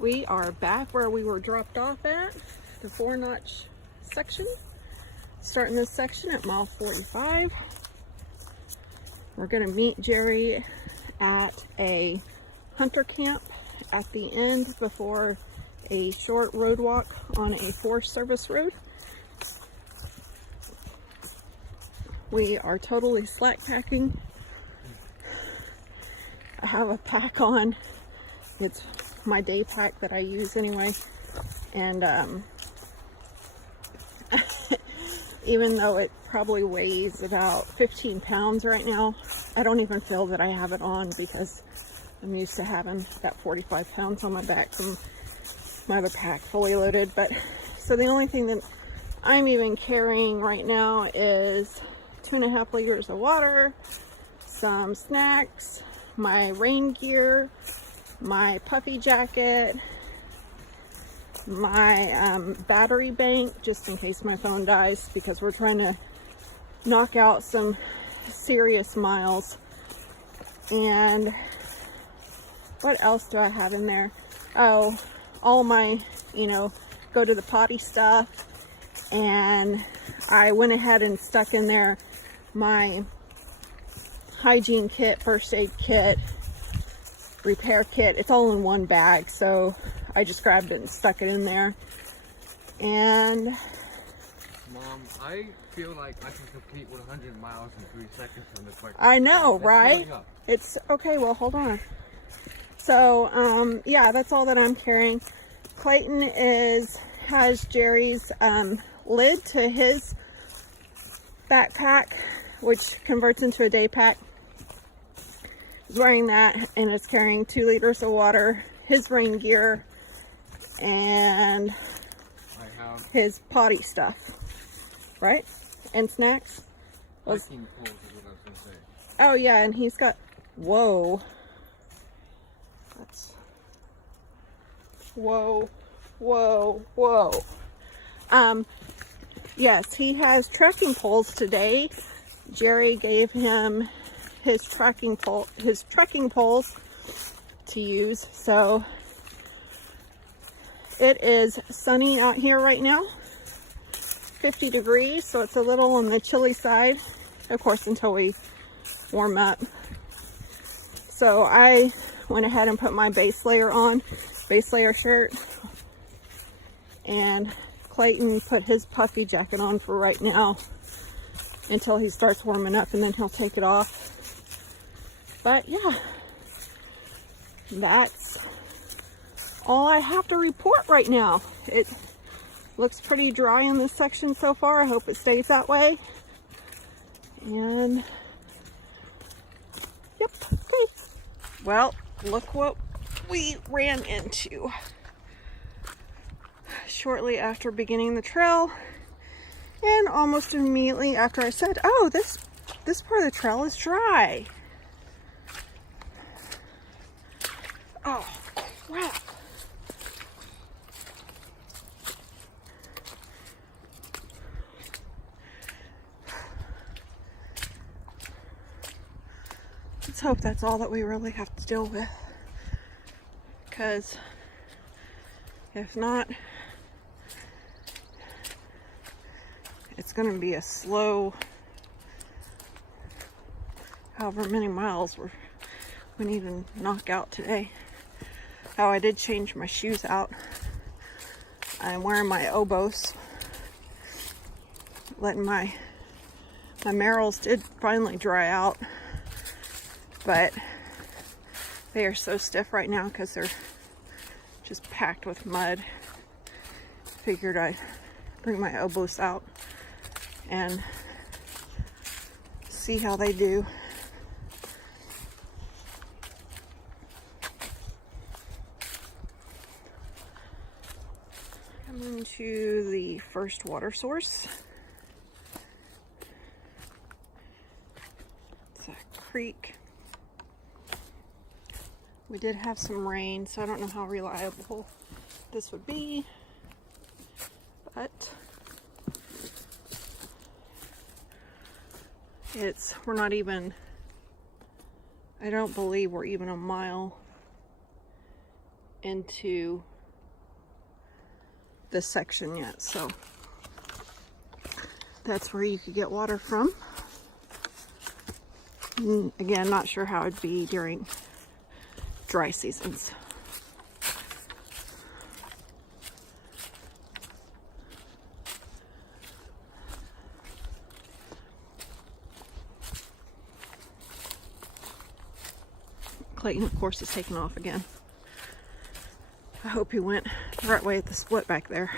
We are back where we were dropped off at, the Four Notch section. Starting this section at mile 45. We're gonna meet Jerry at a hunter camp at the end before a short road walk on a Forest Service road. We are totally slack packing. I have a pack on. It's my day pack that I use anyway, and even though it probably weighs about 15 pounds right now, I don't even feel that I have it on because I'm used to having that 45 pounds on my back from my other pack fully loaded. But so the only thing that I'm even carrying right now is 2.5 liters of water, some snacks, my rain gear, my puffy jacket, my battery bank just in case my phone dies, because we're trying to knock out some serious miles. And what else do I have in there? Oh, all my, go to the potty stuff. And I went ahead and stuck in there my hygiene kit, first aid kit, repair kit. It's all in one bag, so I just grabbed it and stuck it in there. And Mom, I feel like I can complete 100 miles in 3 seconds on this bike. I know, right? It's okay. Well, hold on. So yeah, that's all that I'm carrying. Clayton has Jerry's lid to his backpack, which converts into a day pack. He's wearing that, and it's carrying 2 liters of water, his rain gear, and his potty stuff, right? And snacks. Hiking poles is what I was gonna say. Oh yeah, and he's got, whoa. That's, whoa. Yes, he has trekking poles today. Jerry gave him his trekking poles to use. So it is sunny out here right now, 50 degrees, so it's a little on the chilly side, of course, until we warm up. So I went ahead and put my base layer on, base layer shirt, and Clayton put his puffy jacket on for right now until he starts warming up, and then he'll take it off. But yeah, that's all I have to report right now. It looks pretty dry in this section so far. I hope it stays that way. And yep, okay. Well, look what we ran into shortly after beginning the trail, and almost immediately after I said, oh, this part of the trail is dry. Oh, crap. Let's hope that's all that we really have to deal with, because if not, it's going to be a slow, however many miles we need to knock out today. Oh, I did change my shoes out. I'm wearing my Obos. Letting my Merrells did finally dry out, but they are so stiff right now because they're just packed with mud. Figured I'd bring my Obos out and see how they do. Coming to the first water source. It's a creek. We did have some rain, so I don't know how reliable this would be, but we're not even, I don't believe we're even a mile into this section yet, so that's where you could get water from. Again, not sure how it'd be during dry seasons. Clayton, of course, is taking off again. I hope he went the right way at the split back there.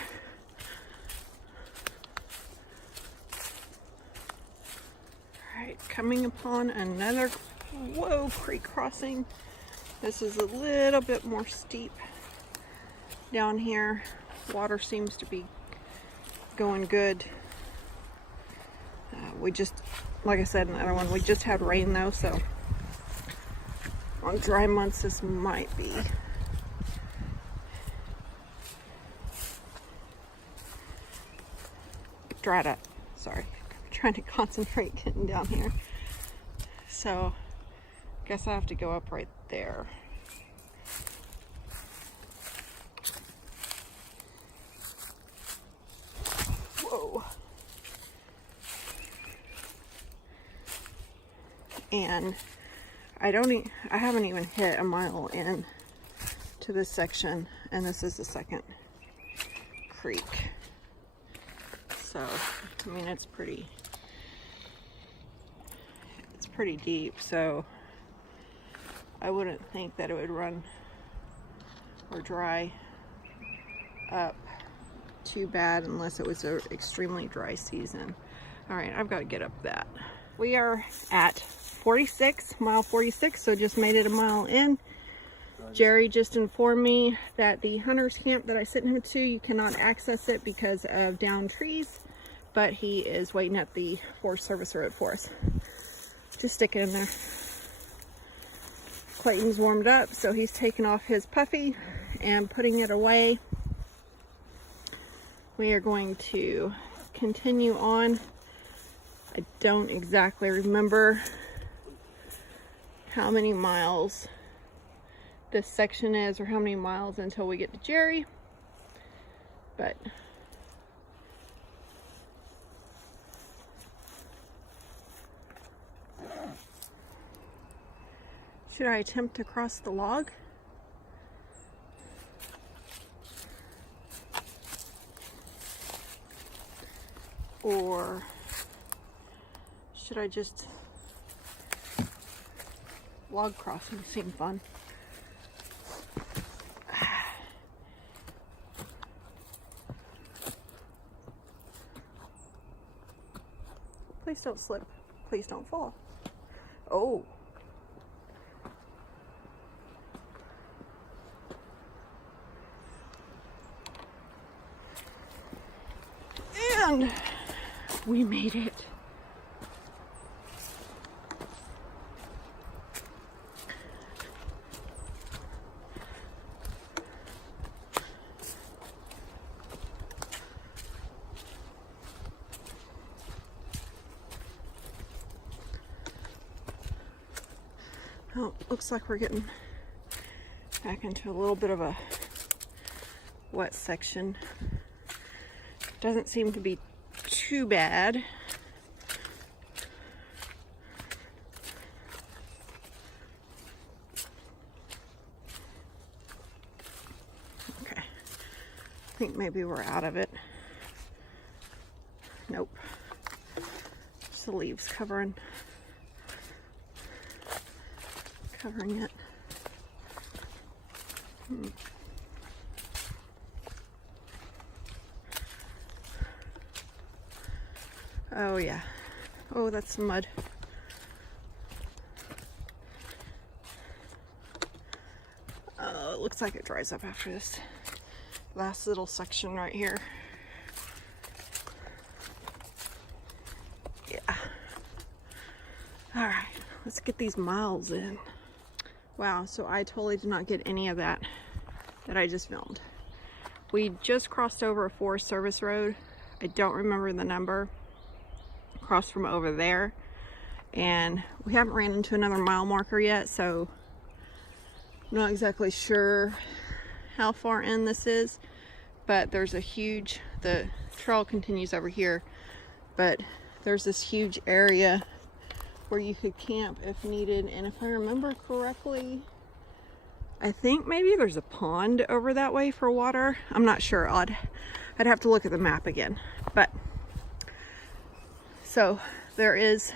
Alright, coming upon another, whoa, creek crossing. This is a little bit more steep down here. Water seems to be going good. We just, like I said in the other one, we just had rain though, so on dry months this might be dried up. Sorry, I'm trying to concentrate getting down here. So I guess I have to go up right there. Whoa. And I haven't even hit a mile in to this section, and this is the second creek. So, I mean, it's pretty deep, so I wouldn't think that it would run or dry up too bad unless it was an extremely dry season. All right, I've got to get up that. We are at 46, mile 46, so just made it a mile in. Jerry just informed me that the hunter's camp that I sent him to, you cannot access it because of downed trees, but he is waiting at the Forest Service road for us. Just stick it in there. Clayton's warmed up, so he's taking off his puffy and putting it away. We are going to continue on. I don't exactly remember how many miles this section is or how many miles until we get to Jerry, but should I attempt to cross the log? Or should I just log crossing? Seem fun. Please don't slip. Please don't fall. Oh. And we made it. Oh, looks like we're getting back into a little bit of a wet section. Doesn't seem to be too bad. Okay, I think maybe we're out of it. Nope, just the leaves covering it. Oh yeah. Oh, that's some mud. Oh, it looks like it dries up after this last little section right here. Yeah. All right, let's get these miles in. Wow, so I totally did not get any of that I just filmed. We just crossed over a Forest Service road. I don't remember the number. Crossed from over there, and we haven't ran into another mile marker yet, so I'm not exactly sure how far in this is, but there's a huge, the trail continues over here, but there's this huge area where you could camp if needed. And if I remember correctly, I think maybe there's a pond over that way for water. I'm not sure. I'd have to look at the map again. But so there is,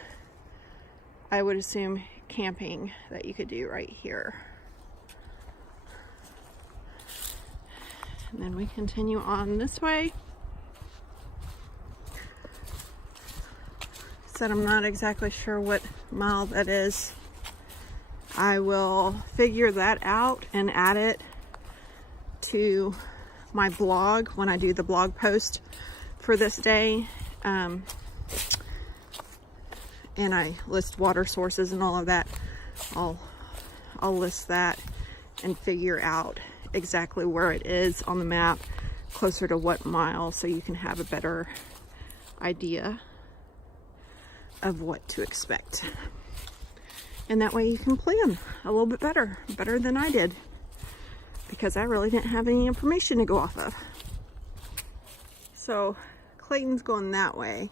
I would assume, camping that you could do right here. And then we continue on this way. Said I'm not exactly sure what mile that is. I will figure that out and add it to my blog when I do the blog post for this day. And I list water sources and all of that. I'll list that and figure out exactly where it is on the map, closer to what mile, so you can have a better idea of what to expect. And that way you can plan a little bit better than I did, because I really didn't have any information to go off of. So Clayton's going that way.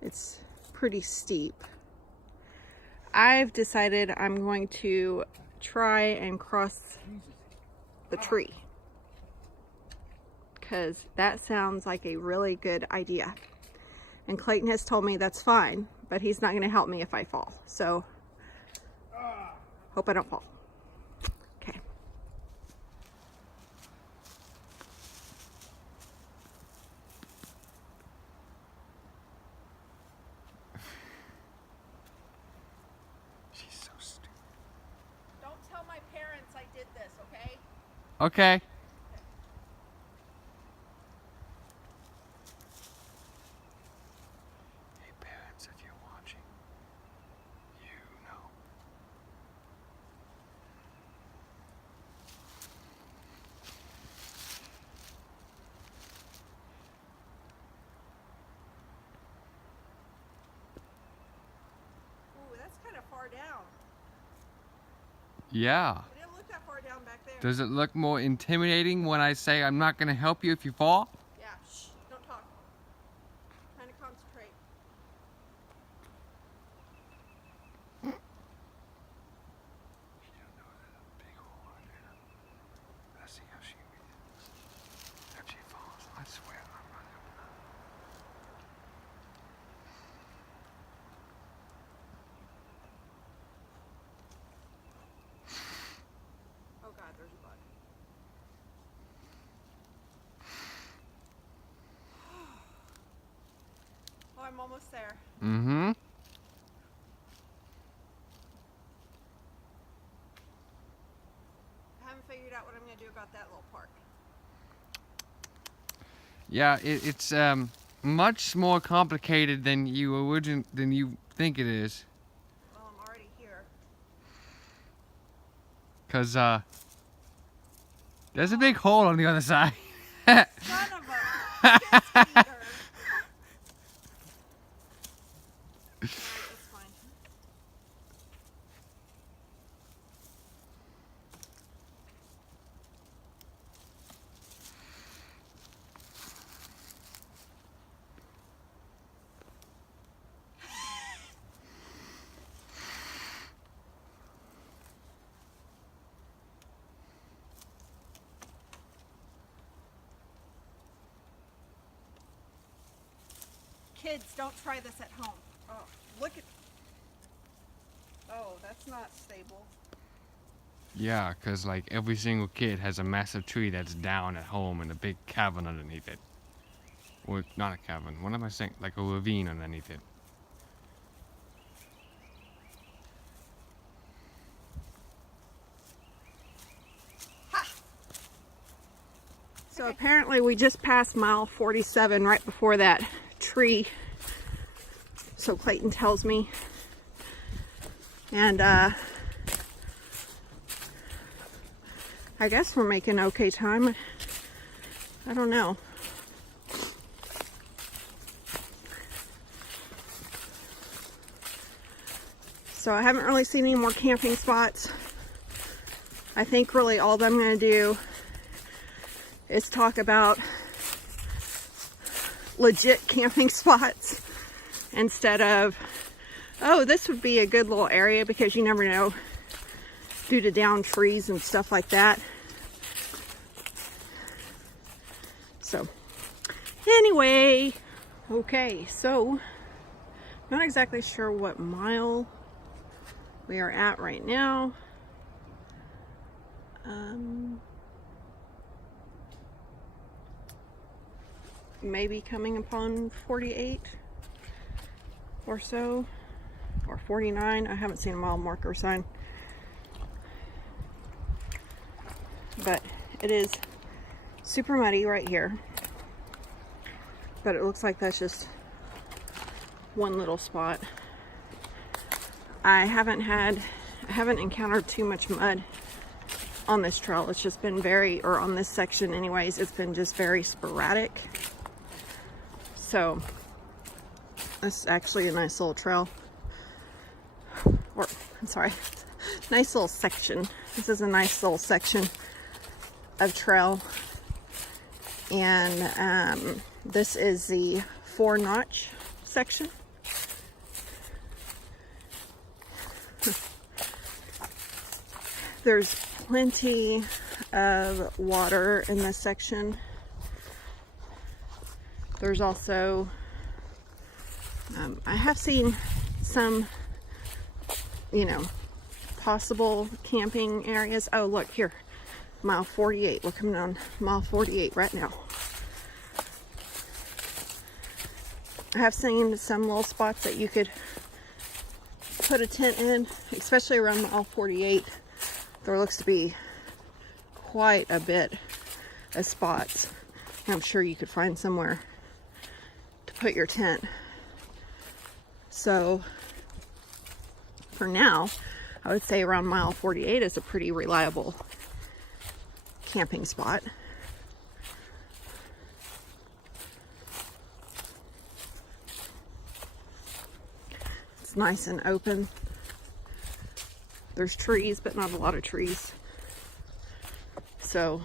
It's pretty steep. I've decided I'm going to try and cross the tree, because that sounds like a really good idea. And Clayton has told me that's fine, but he's not going to help me if I fall. So, hope I don't fall. Okay. She's so stupid. Don't tell my parents I did this, okay? Okay. If you're watching, you know. Ooh, that's kind of far down. Yeah. It didn't look that far down back there. Does it look more intimidating when I say I'm not going to help you if you fall? Yeah, shh, don't talk. Trying to concentrate. She don't know there's a big hole right there. Let's see how she falls. I swear I'm not helping her. Oh God, there's a bug. Oh, I'm almost there. Mm-hmm. I haven't figured out what I'm going to do about that little park. Yeah, it's much more complicated than you think it is. Well, I'm already here. 'Cause there's a big hole on the other side. Son of a biscuit eater. Alright, that's fine. Kids, don't try this at home. Oh, look at. Oh, that's not stable. Yeah, 'cause like every single kid has a massive tree that's down at home and a big cavern underneath it. Or not a cavern, what am I saying? Like a ravine underneath it. So apparently we just passed mile 47 right before that tree. So Clayton tells me. And I guess we're making okay time. I don't know. So So I haven't really seen any more camping spots. I think really all that I'm going to do is talk about legit camping spots instead of, oh, this would be a good little area, because you never know due to downed trees and stuff like that. So anyway, okay, so not exactly sure what mile we are at right now. Maybe coming upon 48 or so, or 49. I haven't seen a mile marker sign, but it is super muddy right here. But it looks like that's just one little spot. I haven't encountered too much mud on this trail. It's just been very, or on this section anyways, it's been just very sporadic. So this is actually a nice little trail, or I'm sorry, nice little section. This is a nice little section of trail, and this is the Four Notch section. There's plenty of water in this section. There's also, I have seen some, you know, possible camping areas. Oh, look here, mile 48. We're coming on mile 48 right now. I have seen some little spots that you could put a tent in, especially around mile 48. There looks to be quite a bit of spots. I'm sure you could find somewhere to put your tent. So for now, I would say around mile 48 is a pretty reliable camping spot. It's nice and open. There's trees, but not a lot of trees. So,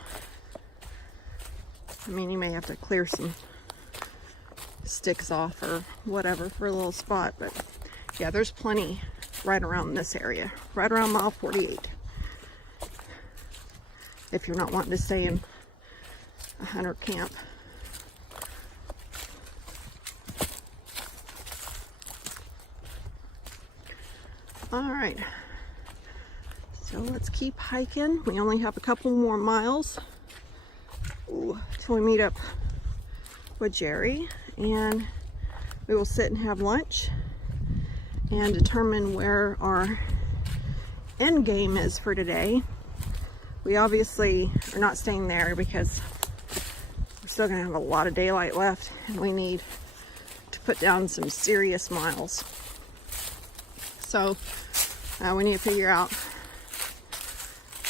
I mean, you may have to clear some sticks off or whatever for a little spot, but yeah, there's plenty right around this area, right around mile 48. If you're not wanting to stay in a hunter camp. All right. So let's keep hiking. We only have a couple more miles till we meet up with Jerry, and we will sit and have lunch and determine where our end game is for today. We obviously are not staying there because we're still gonna have a lot of daylight left, and we need to put down some serious miles. So we need to figure out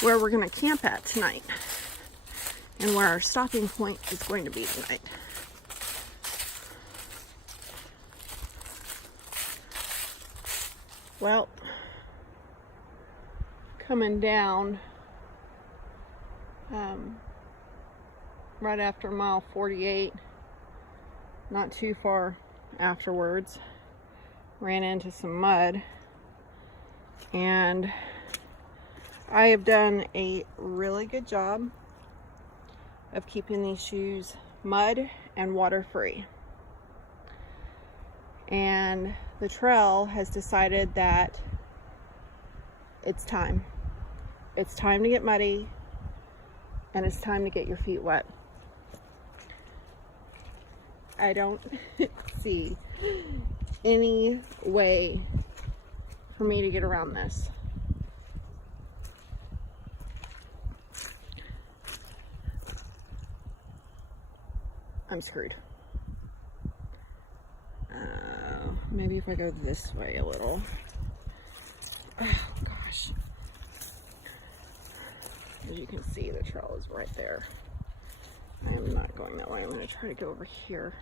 where we're going to camp at tonight and where our stopping point is going to be tonight. Well, coming down right after mile 48, not too far afterwards, ran into some mud, and I have done a really good job of keeping these shoes mud and water free. And the trail has decided that it's time. It's time to get muddy, and it's time to get your feet wet. I don't see any way for me to get around this. I'm screwed. Maybe if I go this way a little. Oh gosh. As you can see, the trail is right there. I am not going that way. I'm going to try to go over here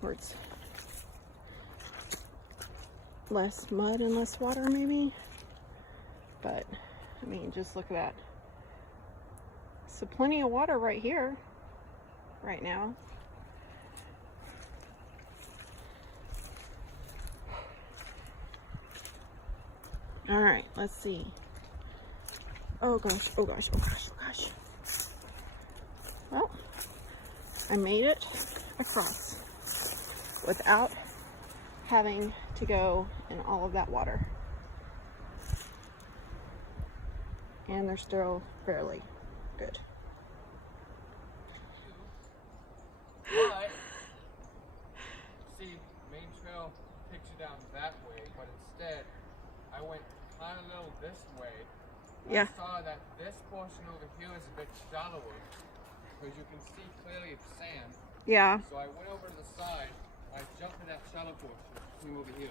where it's less mud and less water maybe. But I mean, just look at that. So plenty of water right here right now. All right, let's see. Oh gosh, oh gosh, oh gosh, oh gosh. Well, I made it across without having to go in all of that water. And they're still fairly good. But, see, main trail takes you down that way, but instead, I went kind of a little this way. Yeah. I saw that this portion over here is a bit shallower, because you can see clearly it's sand. Yeah. So I went over to the side, I jumped in that shallow portion, came over here.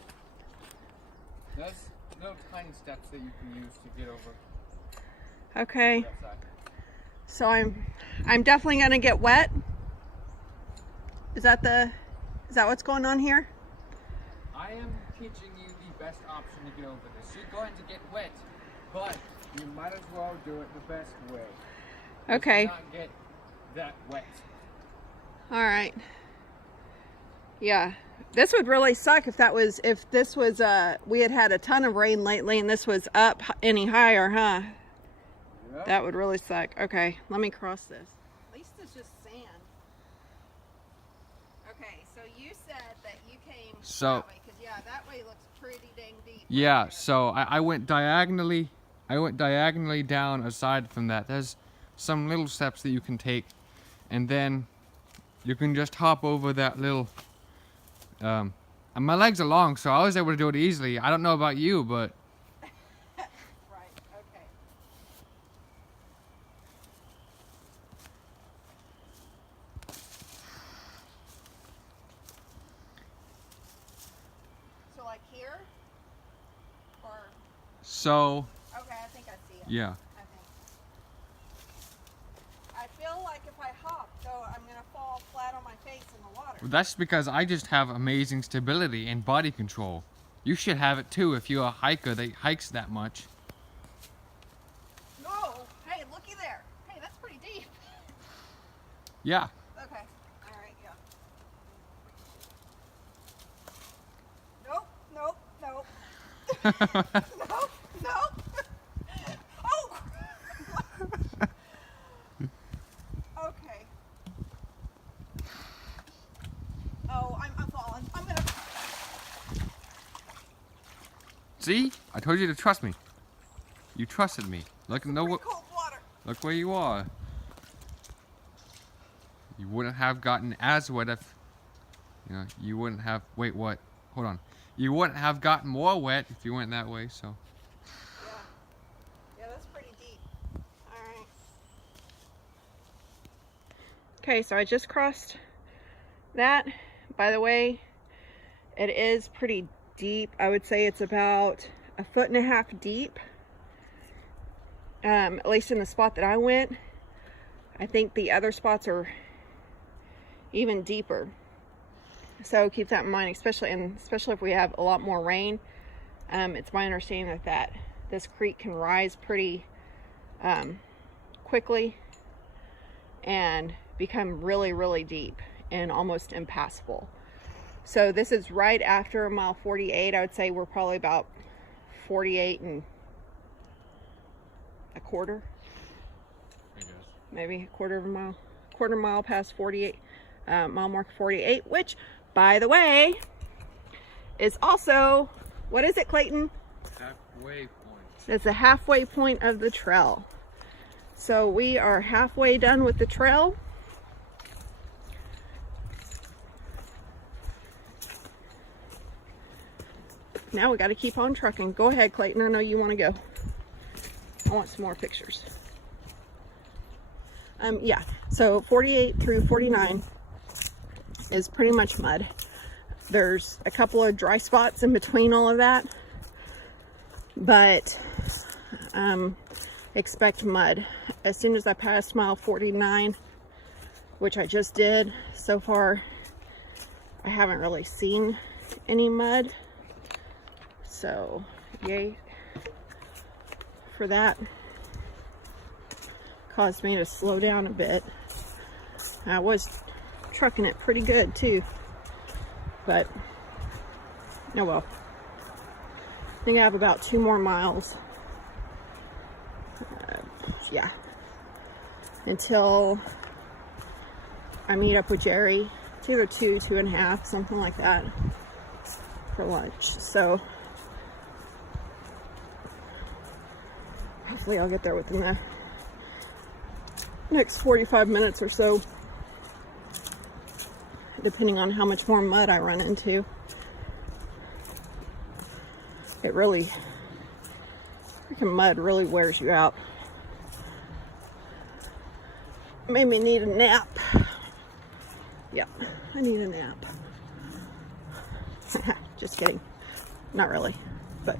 There's little tiny steps that you can use to get over Okay. that side. So I'm definitely gonna get wet. Is that what's going on here? I am teaching you the best option to get over this. You're going to get wet, but you might as well do it the best way. Okay. You not get that wet. All right. Yeah. This would really suck if this was we had a ton of rain lately and this was up any higher, huh? Yep. That would really suck. Okay, let me cross this. At least it's just sand. Okay, so you said that you came that way, because yeah, that way looks pretty dang deep. Yeah, right so I went diagonally. Down aside from that. There's some little steps that you can take, and then you can just hop over that little. And my legs are long, so I was able to do it easily. I don't know about you, but. Right. Okay. So like here, or So. okay, I think I see it. Yeah. I feel like if I hop, though, I'm gonna fall flat on my face in the water. That's because I just have amazing stability and body control. You should have it too if you're a hiker that hikes that much. No! Hey, looky there. Hey, that's pretty deep. Yeah. Okay. Alright, yeah. Nope, nope, nope. Nope, nope. Oh! Okay. Oh, I'm falling. I'm gonna... See? I told you to trust me. You trusted me. Look, Pretty cold water. look where you are. You wouldn't have gotten as wet if, you wouldn't have, wait, what? Hold on. You wouldn't have gotten more wet if you went that way, so. Yeah. Yeah, that's pretty deep. Alright. Okay, so I just crossed that. By the way, it is pretty deep. I would say it's about 1.5 feet deep. At least in the spot that I went. I think the other spots are even deeper. So keep that in mind, especially if we have a lot more rain. It's my understanding that this creek can rise pretty quickly and become really, really deep and almost impassable. So this is right after mile 48. I would say we're probably about 48 and a quarter. I guess. Maybe a quarter mile past 48, mile mark 48, which, by the way, is also, what is it, Clayton? Halfway point. It's the halfway point of the trail. So we are halfway done with the trail. Now we got to keep on trucking. Go ahead, Clayton. I know you want to go. I want some more pictures. Yeah, so 48 through 49 is pretty much mud. There's a couple of dry spots in between all of that, but expect mud. As soon as I pass mile 49, which I just did, so far I haven't really seen any mud. So, yay for that. Caused me to slow down a bit. I was trucking it pretty good too, but oh well. I think I have about 2 more miles. Yeah, until I meet up with Jerry. It's either 2.5, something like that, for lunch. So hopefully I'll get there within the next 45 minutes or so, depending on how much more mud I run into. It really, freaking mud really wears you out. Made me need a nap. Yeah, I need a nap. Just kidding. Not really, but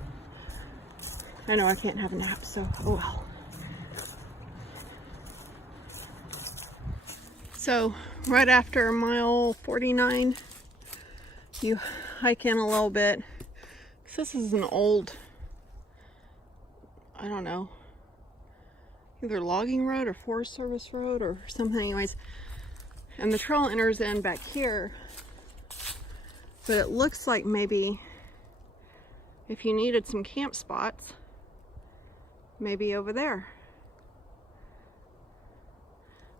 I know I can't have a nap, so oh well. So right after mile 49, you hike in a little bit. This is an old, I don't know, either logging road or Forest Service road or something, anyways. And the trail enters in back here, but it looks like maybe if you needed some camp spots, maybe over there.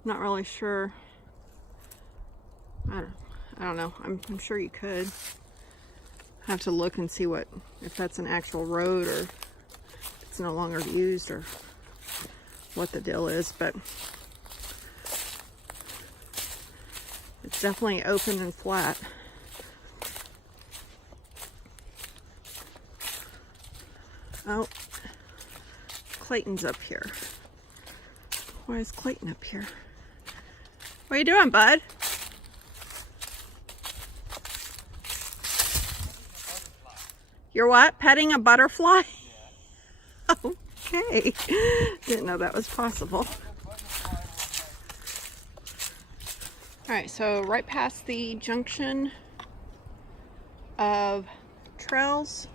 Not really sure. I don't know. I'm sure you could. Have to look and see if that's an actual road or it's no longer used or what the deal is, but it's definitely open and flat. Oh, Clayton's up here. Why is Clayton up here? What are you doing, bud? You're what? Petting a butterfly? Yeah. Okay. Didn't know that was possible. Alright, so right past the junction of trails,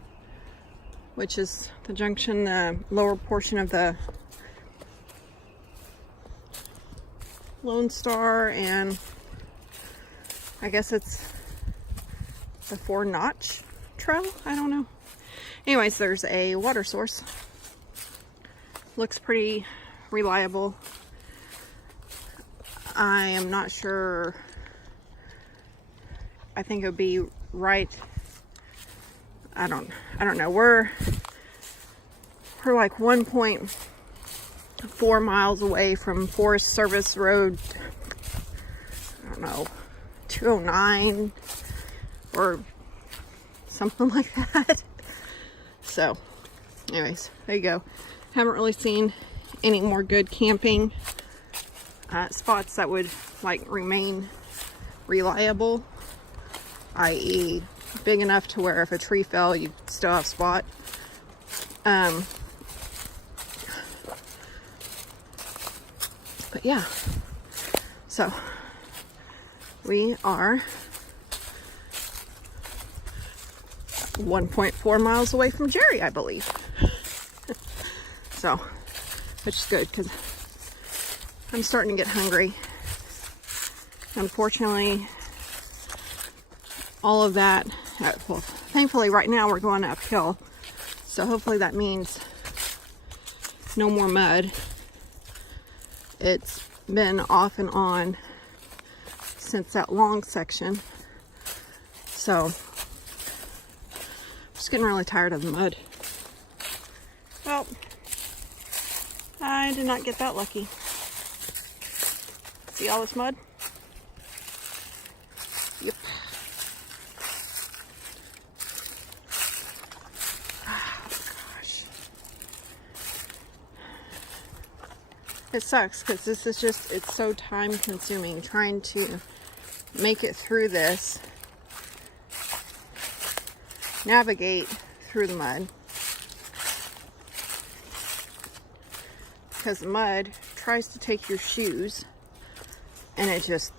which is the junction, the lower portion of the Lone Star, and I guess it's the Four Notch Trail? I don't know. Anyways, there's a water source. Looks pretty reliable. I am not sure. I think it would be right. I don't know. We're like 1.4 miles away from Forest Service Road. I don't know, 209 or something like that. So anyways, there you go. Haven't really seen any more good camping spots that would like remain reliable, i.e. big enough to where if a tree fell you still have a spot. But yeah, so we are 1.4 miles away from Jerry, I believe. So, which is good because I'm starting to get hungry. Unfortunately, all of that, well, thankfully right now we're going uphill, so hopefully that means no more mud. It's been off and on since that long section, so I'm just getting really tired of the mud. Well, I did not get that lucky. See all this mud? Yep. Oh, gosh. It sucks because this is just, it's so time consuming trying to make it through this, navigate through the mud. Because mud tries to take your shoes, and it just,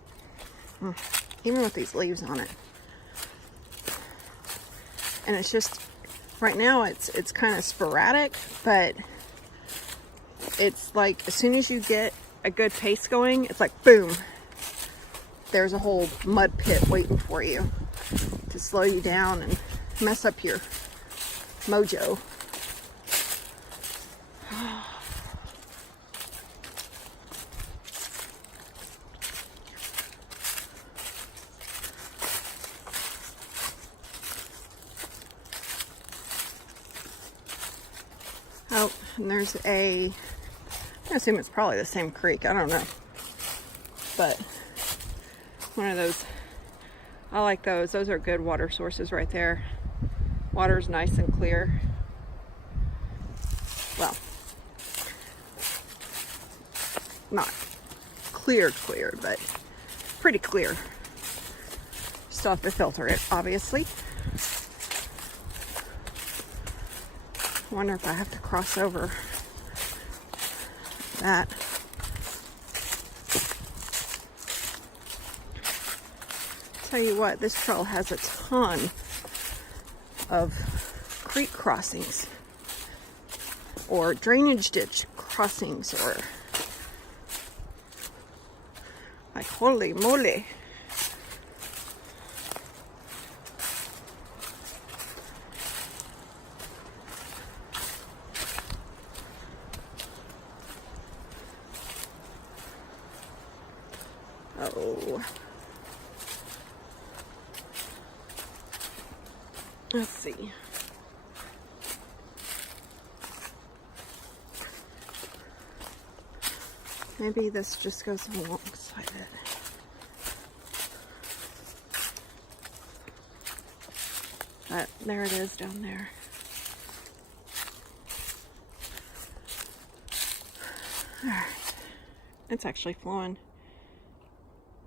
even with these leaves on it, and it's just right now it's kind of sporadic, but it's like as soon as you get a good pace going, it's like boom, there's a whole mud pit waiting for you to slow you down and mess up your mojo. Oh, and there's I assume it's probably the same creek, I don't know. But one of those, I like those. Those are good water sources right there. Water's nice and clear. Well, not clear, but pretty clear. Still have to filter it, obviously. I wonder if I have to cross over that. Tell you what, this trail has a ton of creek crossings or drainage ditch crossings, or like holy moly. Oh. Let's see. Maybe this just goes alongside it. But there it is down there. Alright. It's actually flowing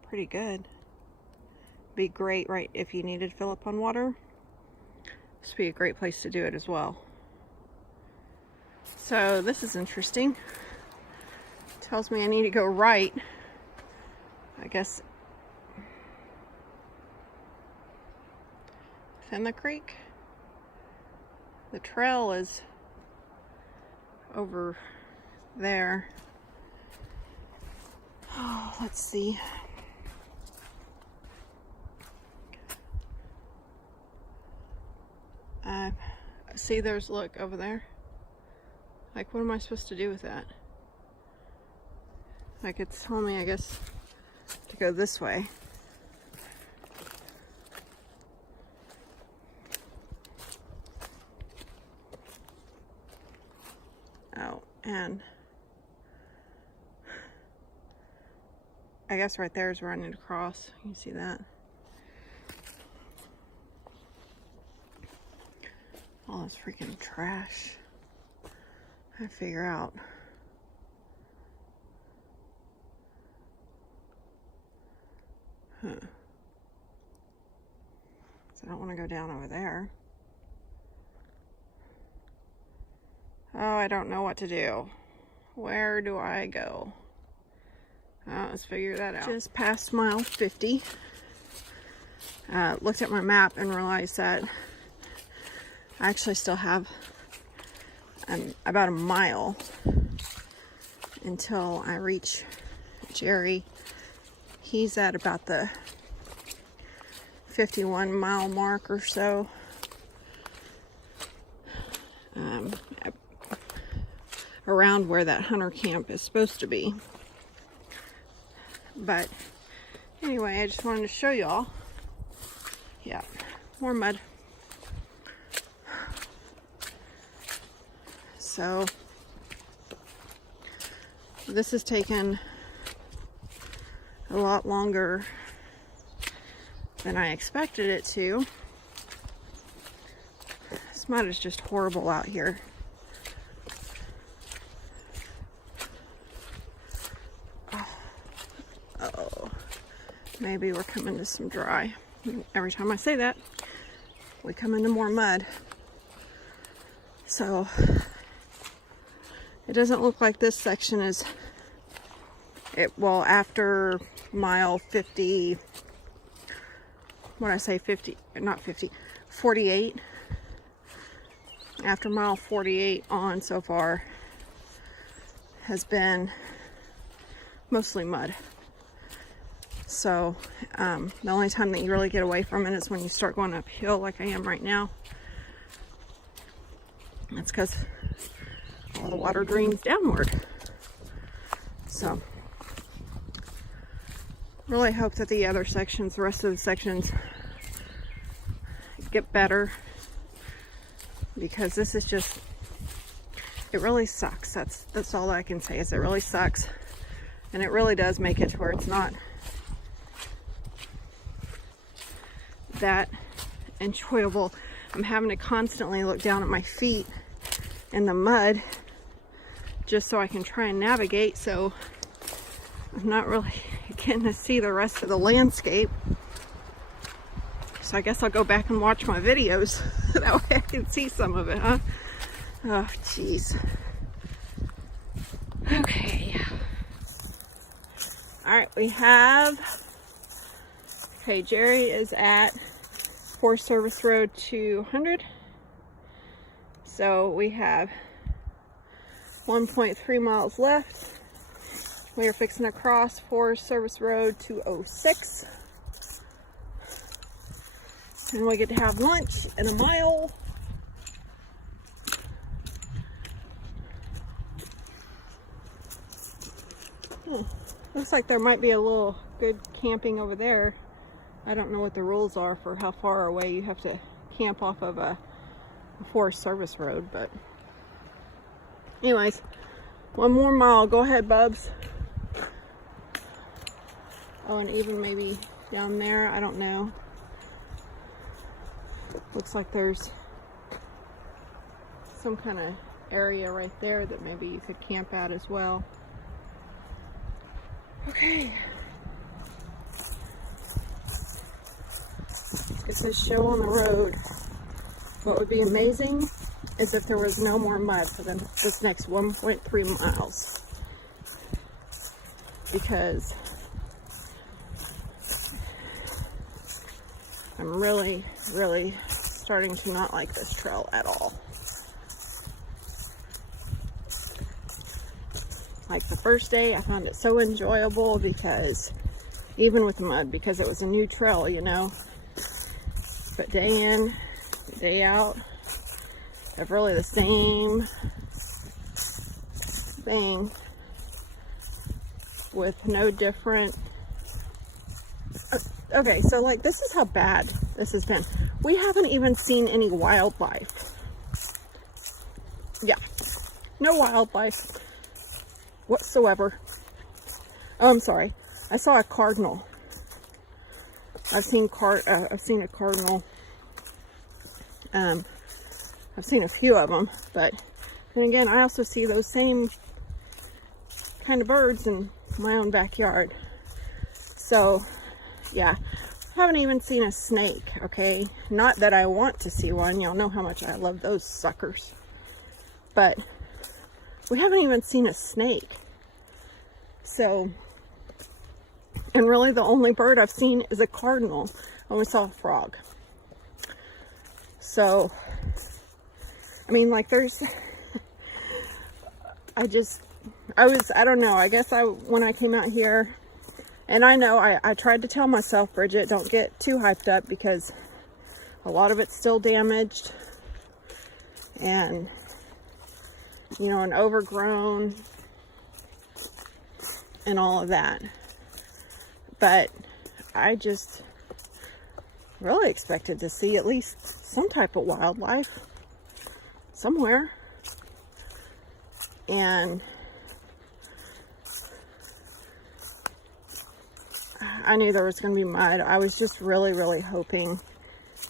pretty good. Be great, right, if you needed to fill up on water. This would be a great place to do it as well. So this is interesting. Tells me I need to go right. I guess within the creek. The trail is over there. Oh, let's see. See, there's, look, over there. Like, what am I supposed to do with that? Like, it's telling me, I guess, to go this way. Oh, and I guess right there is where I need to cross. You see that? All this freaking trash. I figure out. So I don't want to go down over there. Oh, I don't know what to do. Where do I go? Let's figure that out. Just past mile 50. Looked at my map and realized that I actually still have about a mile until I reach Jerry. He's at about the 51 mile mark or so. Around where that hunter camp is supposed to be. But anyway, I just wanted to show y'all. Yeah, more mud. So this has taken a lot longer than I expected it to. This mud is just horrible out here. Oh, maybe we're coming to some dry. Every time I say that, we come into more mud. So it doesn't look like this section is well, after mile 50, what did I say, 50, not 50, 48, after mile 48 on so far has been mostly mud. So the only time that you really get away from it is when you start going uphill like I am right now. That's because all the water drains downward. So really hope that the other sections, the rest of the sections, get better, because this is just, it really sucks. That's all I can say, is it really sucks. And it really does make it to where it's not that enjoyable. I'm having to constantly look down at my feet in the mud just so I can try and navigate, so I'm not really getting to see the rest of the landscape. So I guess I'll go back and watch my videos. That way I can see some of it, huh? Oh, jeez. Okay. All right, we have, okay, Jerry is at Forest Service Road 200. So we have 1.3 miles left. We are fixing to cross Forest Service Road 206. And we get to have lunch in a mile. Looks like there might be a little good camping over there. I don't know what the rules are for how far away you have to camp off of a Forest Service road, but anyways, one more mile. Go ahead, Bubs. Oh, and even maybe down there, I don't know. Looks like there's some kind of area right there that maybe you could camp at as well. Okay. It says show on the road. What would be amazing is if there was no more mud for this next 1.3 miles. Because I'm really, really starting to not like this trail at all. Like the first day, I found it so enjoyable because, even with the mud, because it was a new trail, you know. But day in, day out, have really the same thing with no different. Okay, so like this is how bad this has been. We haven't even seen any wildlife. Yeah, no wildlife whatsoever. Oh, I'm sorry. I saw a cardinal. I've seen a cardinal. I've seen a few of them, but then again, I also see those same kind of birds in my own backyard. So, yeah, I haven't even seen a snake, okay? Not that I want to see one. Y'all know how much I love those suckers. But we haven't even seen a snake. So, and really the only bird I've seen is a cardinal. I only saw a frog. So, I mean, like there's, I don't know, I guess when I came out here, and I know I tried to tell myself, Bridget, don't get too hyped up because a lot of it's still damaged and, you know, and overgrown and all of that. But I just really expected to see at least some type of wildlife somewhere. And I knew there was going to be mud. I was just really, really hoping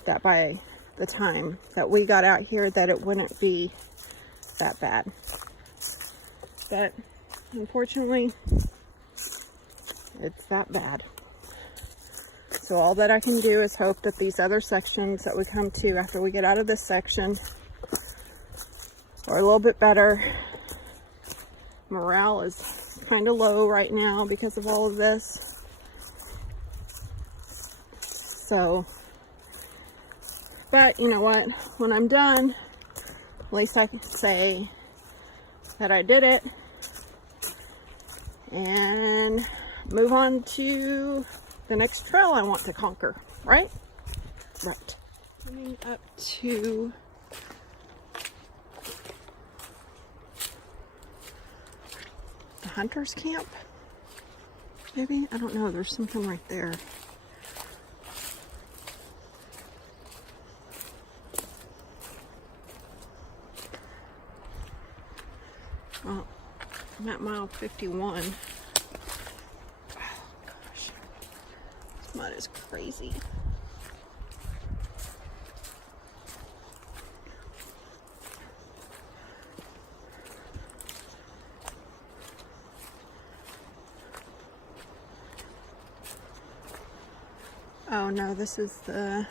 that by the time that we got out here that it wouldn't be that bad. But unfortunately, it's that bad. So all that I can do is hope that these other sections that we come to after we get out of this section are a little bit better. Morale is kind of low right now because of all of this. So, but you know what? When I'm done, At least I can say that I did it and move on to the next trail I want to conquer, right? Right. Coming up to the hunter's camp, maybe? I don't know, there's something right there. Well, I'm at mile 51. Oh gosh, this mud is crazy. Oh no, this is the...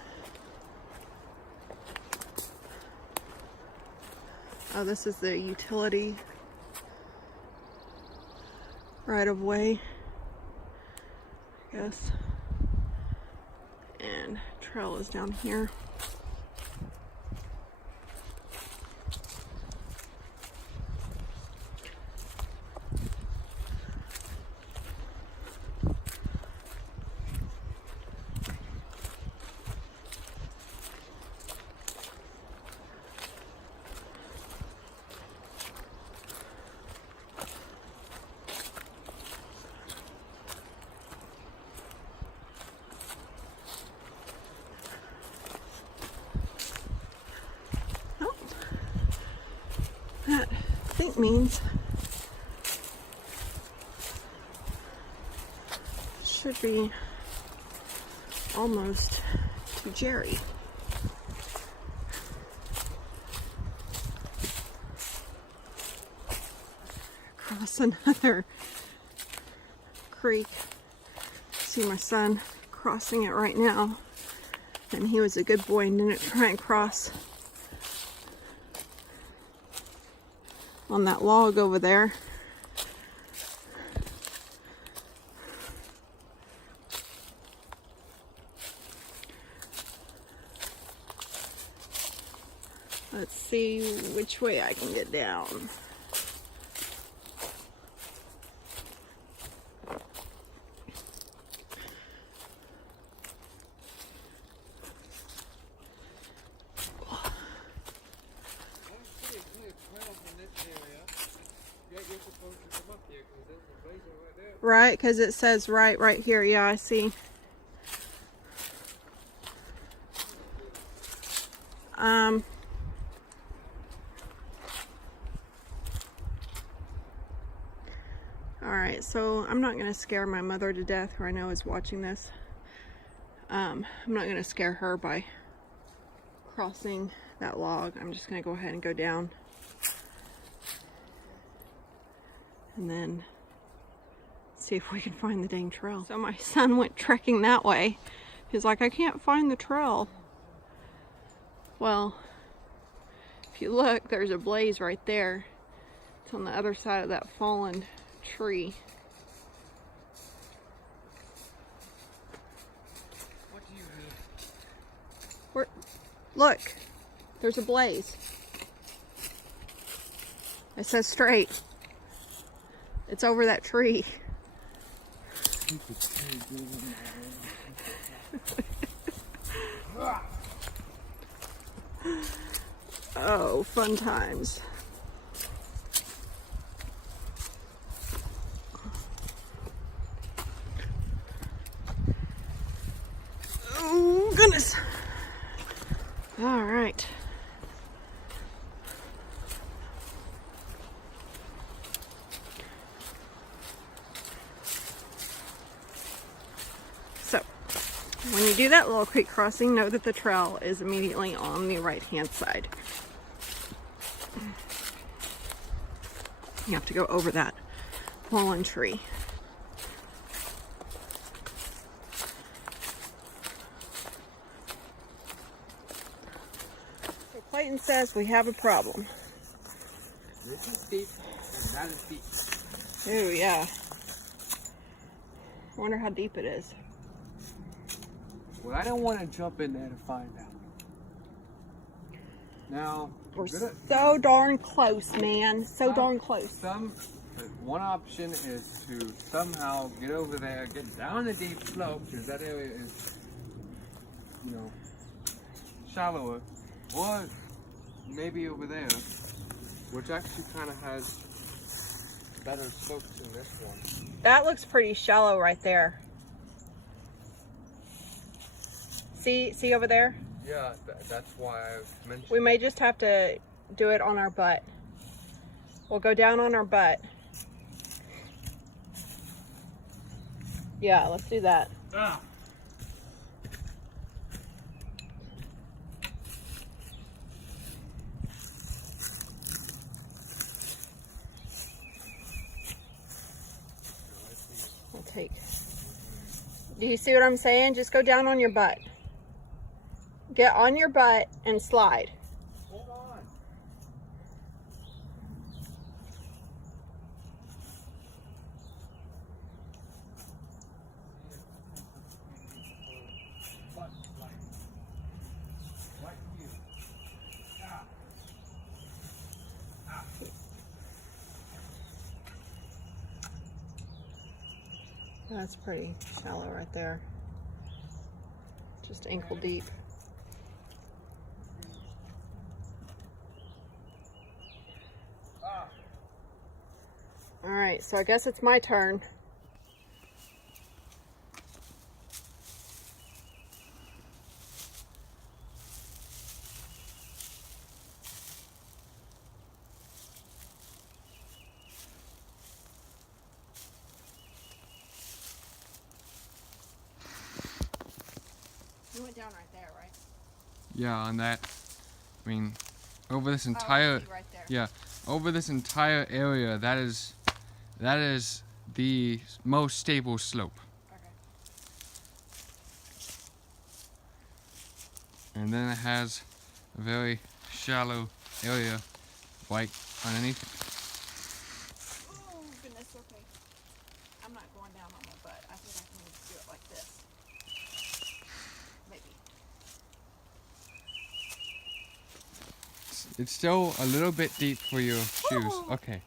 Oh, this is the utility right of way, I guess. And trail is down here. That I think means should be almost to Jerry. Cross another creek. See my son crossing it right now, and he was a good boy and didn't try and cross on that log over there. Let's see which way I can get down. Right, because it says right here. Yeah, I see. Alright, so I'm not going to scare my mother to death, who I know is watching this. I'm not going to scare her by crossing that log. I'm just going to go ahead and go down. And then see if we can find the dang trail. So my son went trekking that way. He's like, I can't find the trail. Well, if you look, there's a blaze right there. It's on the other side of that fallen tree. What do you mean? Where, look, there's a blaze. It says straight. It's over that tree. Oh, fun times. Oh, goodness. All right. So, when you do that little creek crossing, know that the trail is immediately on the right-hand side. You have to go over that fallen tree. So Clayton says we have a problem. This is deep, and that is deep. Ooh, yeah. I wonder how deep it is. Well, I don't want to jump in there to find out. Now, We're so darn close, man. So darn close. One option is to somehow get over there, get down the deep slope, because that area is, you know, shallower, or maybe over there, which actually kind of has better slopes than this one. That looks pretty shallow right there. See over there? Yeah, that's why I mentioned. We may just have to do it on our butt. We'll go down on our butt. Yeah, let's do that. Ah. I'll take. Do you see what I'm saying? Just go down on your butt. Get on your butt and slide. Hold on. That's pretty shallow right there. Just ankle deep. All right, so I guess it's my turn. You went down right there, right? Yeah, on that. I mean, over this entire right there. yeah, over this entire area, that is the most stable slope. Okay. And then it has a very shallow area right underneath it. Oh goodness, okay. I'm not going down on my butt. I think I can do it like this. Maybe. It's still a little bit deep for your shoes. Ooh. Okay,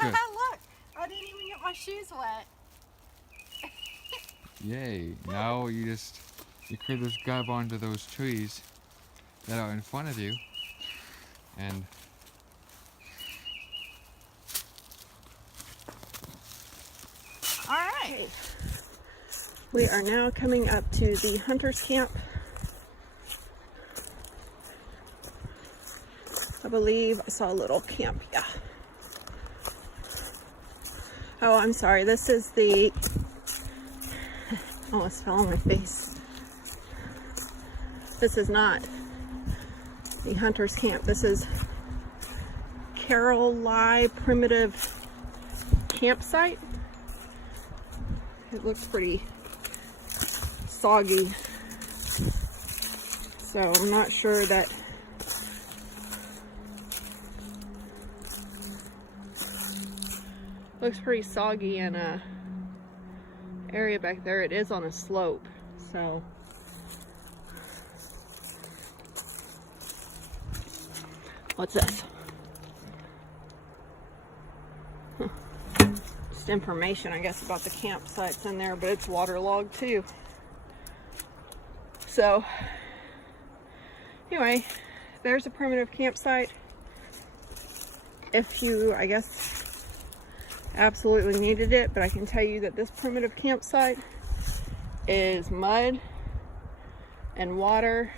good. Look, I didn't even get my shoes wet. Yay. Now you could just grab onto those trees that are in front of you and All right. We are now coming up to the hunter's camp. I believe I saw a little camp, yeah. Oh, I'm sorry. This is the, almost fell on my face. This is not the hunter's camp. This is Caroli Primitive Campsite. It looks pretty soggy. So I'm not sure that looks pretty soggy in a area back there. It is on a slope, so what's this? Just information, I guess, about the campsites in there, but it's waterlogged too. So anyway, there's a primitive campsite. If you, I guess, absolutely needed it, but I can tell you that this primitive campsite is mud and water.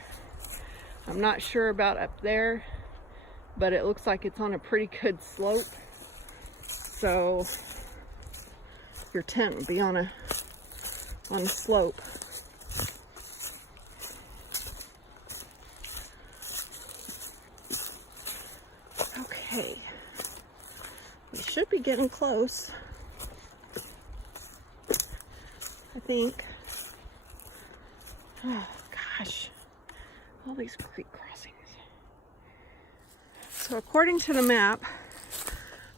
I'm not sure about up there, but it looks like it's on a pretty good slope. So your tent would be on a slope. Okay. We should be getting close, I think. Oh gosh, all these creek crossings. So according to the map,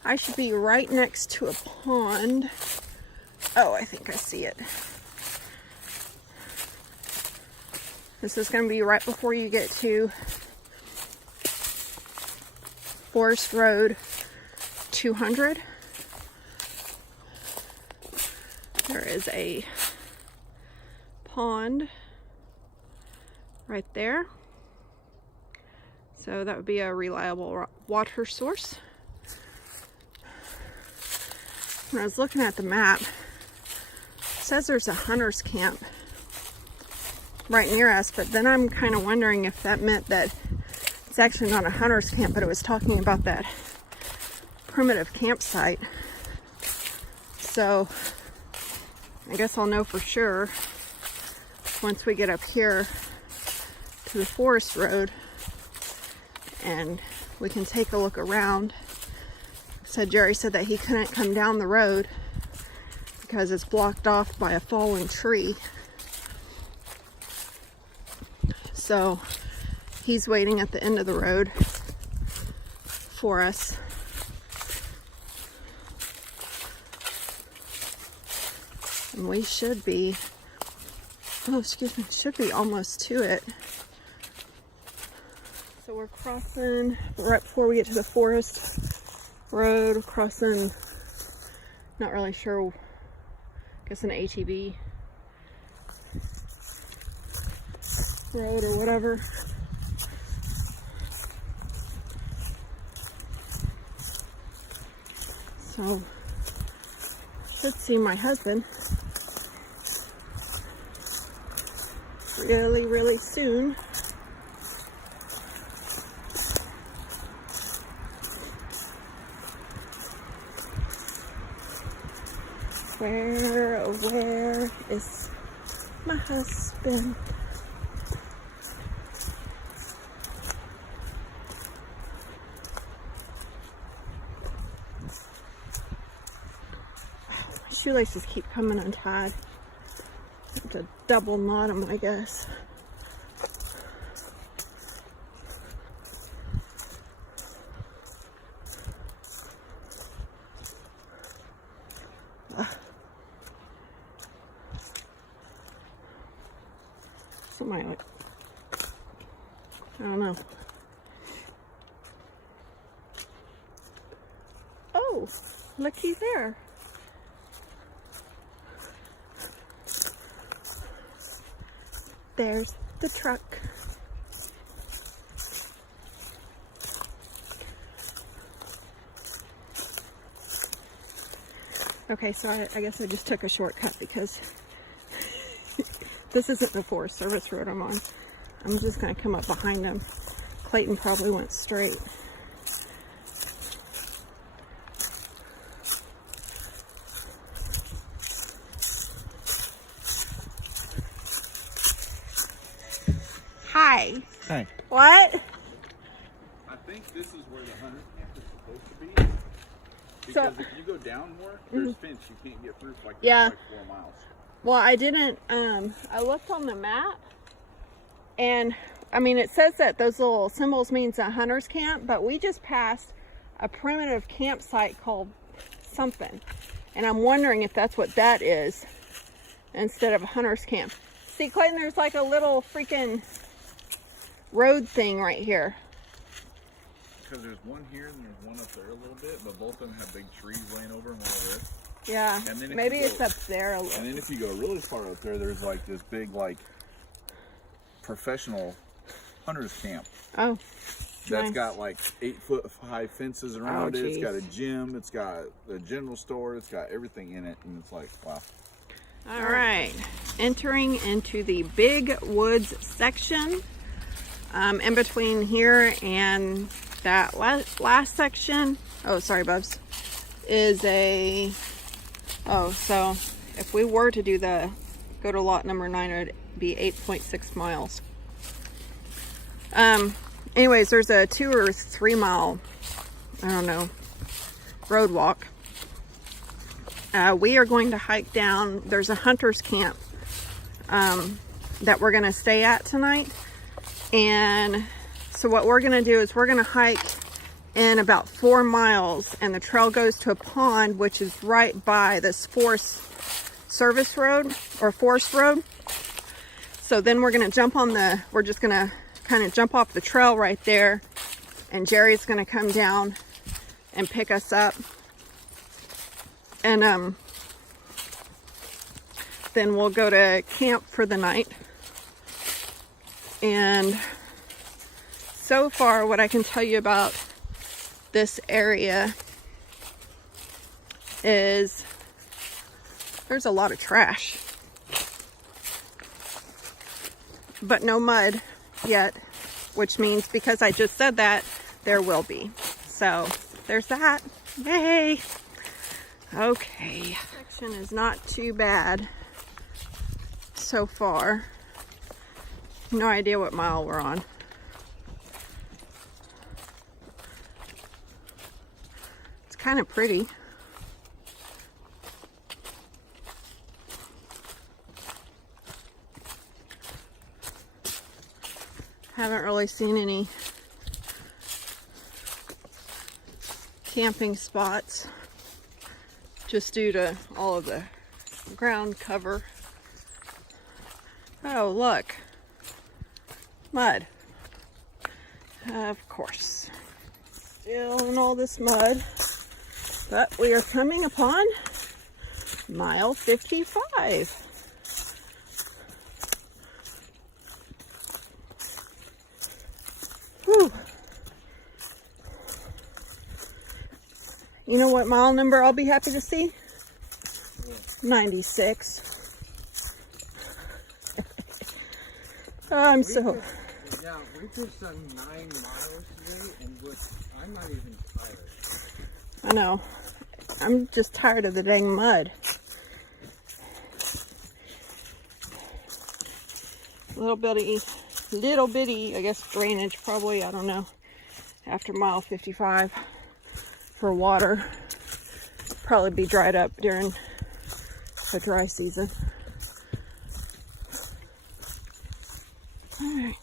I should be right next to a pond. Oh, I think I see it. This is going to be right before you get to Forest Road 200. There is a pond right there. So that would be a reliable water source. When I was looking at the map, it says there's a hunter's camp right near us, but then I'm kind of wondering if that meant that it's actually not a hunter's camp, but it was talking about that primitive campsite. So I guess I'll know for sure once we get up here to the forest road and we can take a look around. So Jerry said that he couldn't come down the road because it's blocked off by a fallen tree. So he's waiting at the end of the road for us. And we should be, should be almost to it. So we're crossing right before we get to the forest road, crossing, not really sure, I guess an ATV road or whatever. So, should see my husband really, really soon. Where is my husband? My shoelaces keep coming untied. It's a double knot them, I guess. Somebody like, I don't know. Oh, looky there. There's the truck. Okay, so I guess I just took a shortcut because this isn't the Forest Service road I'm on. I'm just going to come up behind him. Clayton probably went straight. Hi. Hey. What? I think this is where the hunter camp is supposed to be. Because if you go down more, there's fence. You can't get through for like, yeah. Like 4 miles. Well, I didn't, I looked on the map and I mean, it says that those little symbols means a hunter's camp, but we just passed a primitive campsite called something. And I'm wondering if that's what that is instead of a hunter's camp. See, Clayton, there's like a little freaking road thing right here. Because there's one here and there's one up there a little bit, but both of them have big trees laying over them all there. Yeah, and then maybe it's up there a little. And then if you go really far up there, there's like this big, like, professional hunter's camp. Oh, That's nice. got like 8-foot high fences around it. It's geez. got a gym. It's got a general store. It's got everything in it. And it's like, wow. All right, entering into the big woods section. In between here and that last section, oh, sorry, Bubs, is a, oh, so if we were to do go to lot number 9, it would be 8.6 miles. Anyways, there's a 2 or 3 mile, I don't know, road walk. We are going to hike down. There's a hunter's camp that we're going to stay at tonight. And so what we're going to do is we're going to hike in about 4 miles, and the trail goes to a pond, which is right by this Forest Service road or Forest Road. So then we're going to jump on we're just going to kind of jump off the trail right there and Jerry's gonna come down and pick us up, and then we'll go to camp for the night. And so far, what I can tell you about this area is there's a lot of trash, but no mud yet, which means because I just said that, there will be. So there's that. Yay! Okay, section is not too bad so far. No idea what mile we're on. It's kind of pretty. Haven't really seen any camping spots just due to all of the ground cover. Oh, look. Mud. Of course. Still in all this mud. But we are coming upon mile 55. Whew. You know what mile number I'll be happy to see? 96. I'm so... Yeah, we just done 9 miles today, and I'm not even tired. I know. I'm just tired of the dang mud. Little bitty, I guess, drainage probably, I don't know, after mile 55 for water. Probably be dried up during the dry season. All right,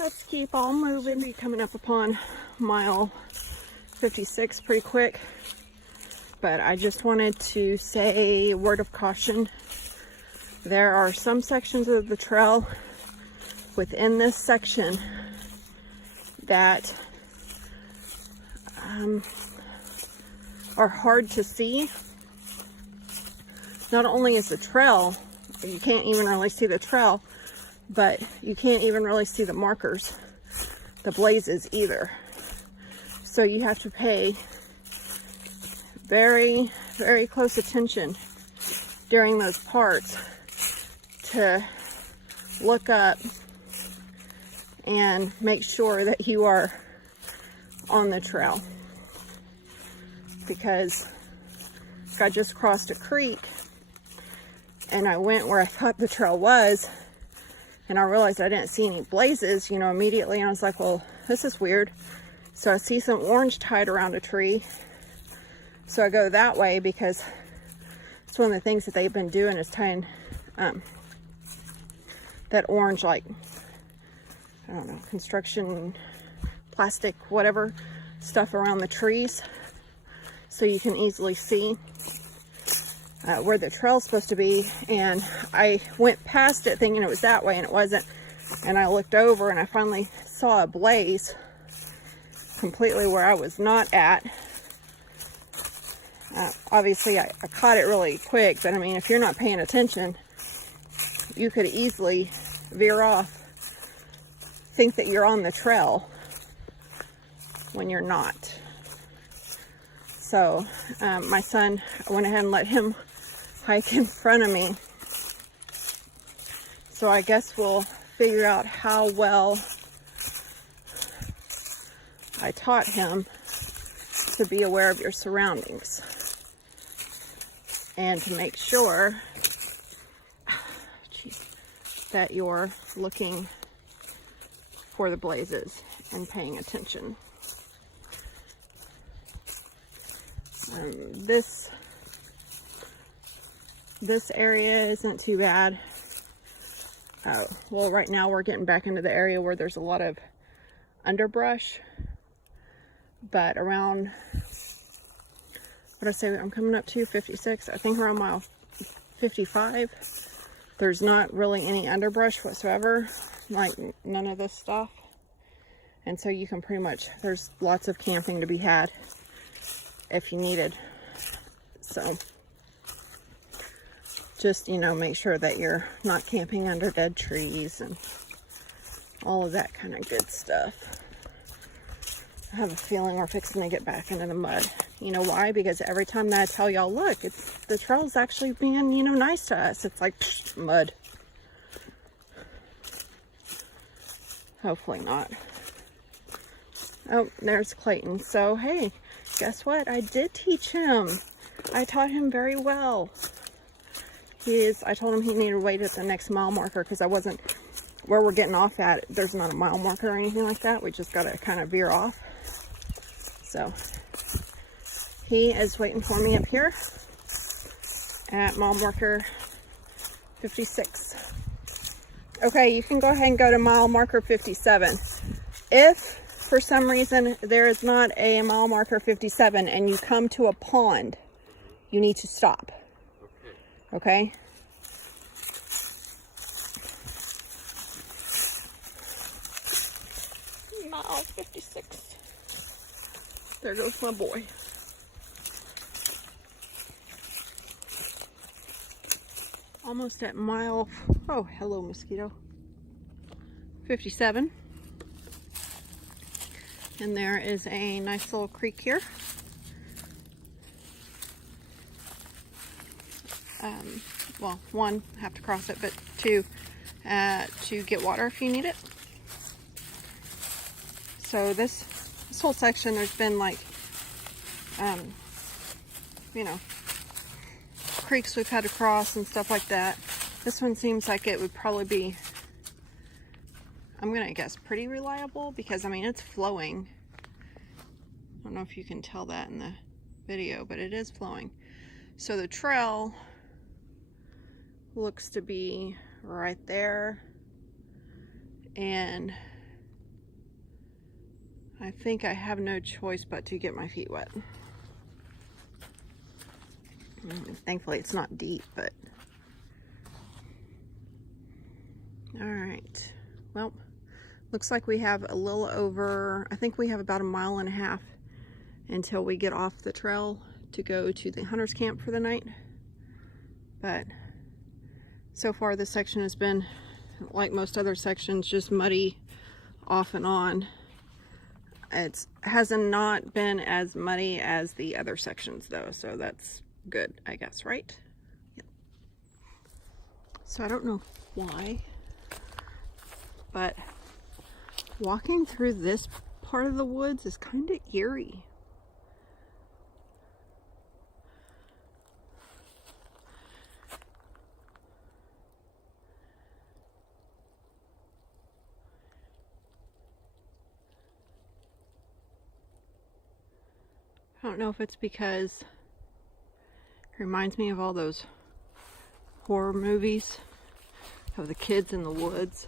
let's keep on moving. Be coming up upon mile 56 pretty quick, but I just wanted to say a word of caution. There are some sections of the trail within this section that are hard to see. Not only is the trail, you can't even really see the trail, but you can't even really see the markers, the blazes either. So you have to pay very, very close attention during those parts to look up and make sure that you are on the trail. Because I just crossed a creek and I went where I thought the trail was, and I realized I didn't see any blazes, you know, immediately. And I was like, well, this is weird. So I see some orange tied around a tree. So I go that way because it's one of the things that they've been doing is tying that orange, like, I don't know, construction, plastic, whatever, stuff around the trees. So you can easily see where the trail's supposed to be. And I went past it thinking it was that way, and it wasn't. And I looked over and I finally saw a blaze completely where I was not at. Obviously I caught it really quick, but I mean, if you're not paying attention, you could easily veer off, think that you're on the trail when you're not. So my son, I went ahead and let him hike in front of me. So I guess we'll figure out how well I taught him to be aware of your surroundings and to make sure that you're looking for the blazes and paying attention. This area isn't too bad. Well, right now we're getting back into the area where there's a lot of underbrush, but around, what did I say, I'm coming up to 56, I think around mile 55, there's not really any underbrush whatsoever, like none of this stuff. And so you can pretty much, there's lots of camping to be had if you needed. So just, you know, make sure that you're not camping under dead trees and all of that kind of good stuff. I have a feeling we're fixing to get back into the mud. You know why? Because every time that I tell y'all, look, it's the trail's actually being, you know, nice to us, it's like psh, mud. Hopefully not. Oh, there's Clayton. So hey, guess what? I did teach him. I taught him very well. I told him he needed to wait at the next mile marker because I wasn't where we're getting off at. There's not a mile marker or anything like that. We just got to kind of veer off. So he is waiting for me up here at mile marker 56. Okay, you can go ahead and go to mile marker 57. If for some reason there is not a mile marker 57 and you come to a pond, you need to stop. Okay? Mile 56. There goes my boy. Almost at mile, oh, hello mosquito. 57. And there is a nice little creek here. Well, one, have to cross it, but two, to get water if you need it. So this whole section, there's been like, you know, creeks we've had to cross and stuff like that. This one seems like it would probably be, I'm gonna guess, pretty reliable because, I mean, it's flowing. I don't know if you can tell that in the video, but it is flowing. So the trail looks to be right there, and I think I have no choice but to get my feet wet. Thankfully it's not deep, but all right. Well, looks like we have a little over, I think we have about a mile and a half until we get off the trail to go to the hunter's camp for the night. But so far this section has been, like most other sections, just muddy off and on. It hasn't not been as muddy as the other sections though, so that's good, I guess, right? Yeah. So I don't know why, but walking through this part of the woods is kind of eerie. I don't know if it's because it reminds me of all those horror movies of the kids in the woods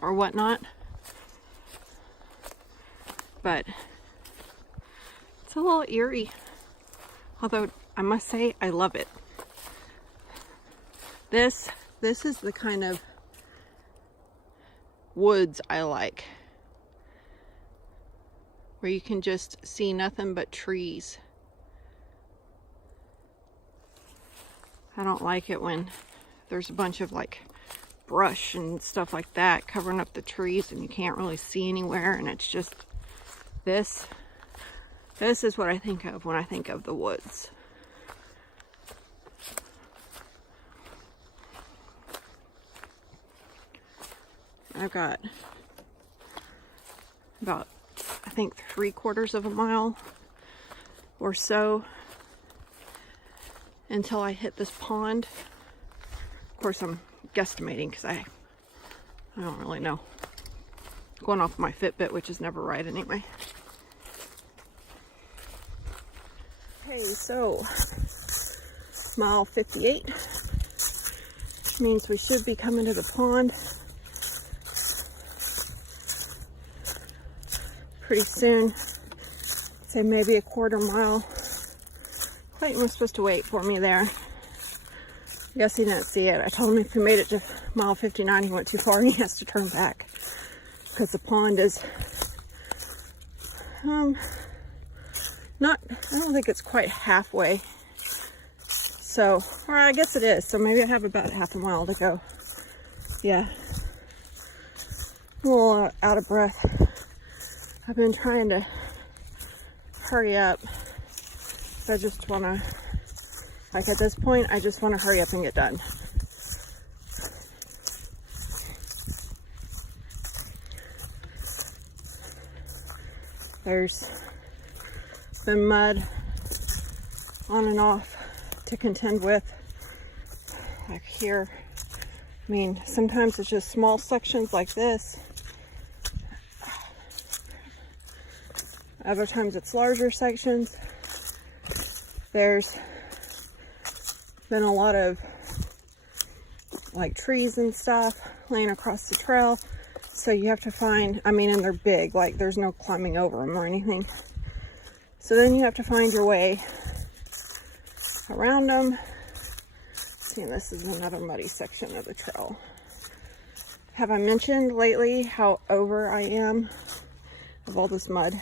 or whatnot, but it's a little eerie. Although I must say I love it. This is the kind of woods I like, where you can just see nothing but trees. I don't like it when there's a bunch of like brush and stuff like that covering up the trees and you can't really see anywhere, and it's just this is what I think of when I think of the woods. I've got about, I think, 3/4 of a mile or so until I hit this pond. Of course, I'm guesstimating because I don't really know. Going off my Fitbit, which is never right anyway. Okay, so mile 58 means we should be coming to the pond pretty soon. Say maybe a 1/4 mile. Clayton was supposed to wait for me there. I guess he didn't see it. I told him if he made it to mile 59 he went too far and he has to turn back. because the pond is not, I don't think it's quite halfway. So, or I guess it is. So maybe I have about half a mile to go. Yeah. I'm a little out of breath. I've been trying to hurry up. I just want to, like at this point, I just want to hurry up and get done. There's been mud on and off to contend with back here. I mean, sometimes it's just small sections like this. Other times it's larger sections. There's been a lot of like trees and stuff laying across the trail. So you have to find, I mean, and they're big, like there's no climbing over them or anything. So then you have to find your way around them. See, this is another muddy section of the trail. Have I mentioned lately how over I am of all this mud?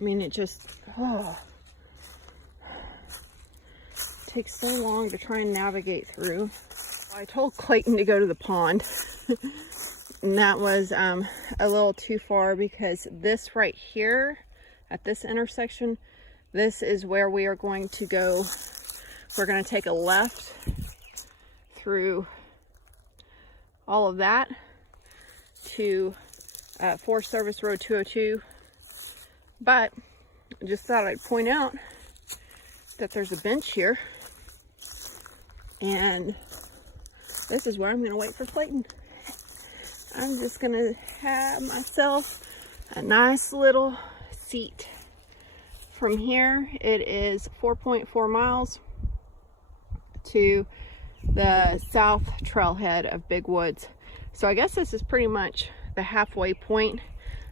I mean, it just, oh, it takes so long to try and navigate through. I told Clayton to go to the pond, and that was a little too far because this right here at this intersection, this is where we are going to go. We're going to take a left through all of that to Forest Service Road 202. But I just thought I'd point out that there's a bench here, and this is where I'm going to wait for Clayton. I'm just going to have myself a nice little seat. From here, it is 4.4 miles to the south trailhead of Big Woods. So I guess this is pretty much the halfway point.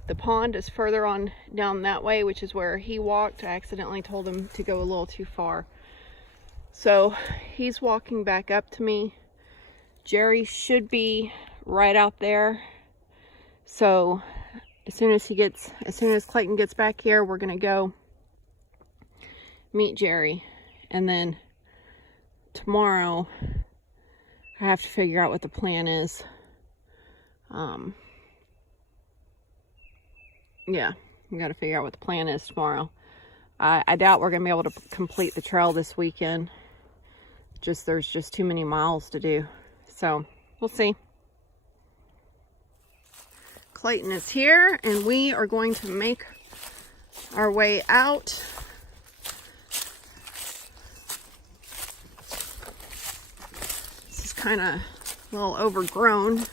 The pond is further on down that way, which is where he walked. I accidentally told him to go a little too far. So he's walking back up to me. Jerry should be right out there. So as soon as Clayton gets back here, we're gonna go meet Jerry. And then tomorrow I have to figure out what the plan is. Yeah, we got to figure out what the plan is tomorrow. I doubt we're going to be able to complete the trail this weekend. There's just too many miles to do. So, we'll see. Clayton is here, and we are going to make our way out. This is kind of a little overgrown,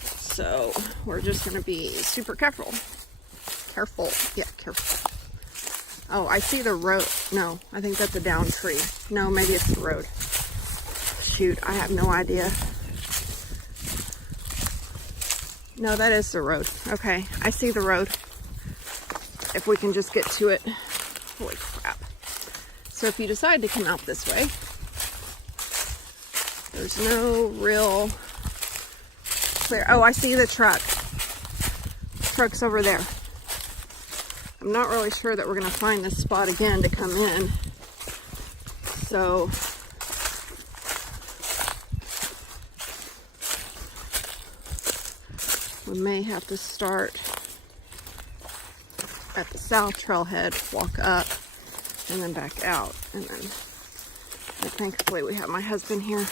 so we're just going to be super careful. Yeah, careful. Oh, I see the road. No, I think that's a down tree. No, maybe it's the road. Shoot, I have no idea. No, that is the road. Okay, I see the road. If we can just get to it. Holy crap. So if you decide to come out this way, there's no real clear. Oh, I see the truck. The truck's over there. I'm not really sure that we're going to find this spot again to come in. So we may have to start at the south trailhead, walk up, and then back out. And then thankfully we have my husband here,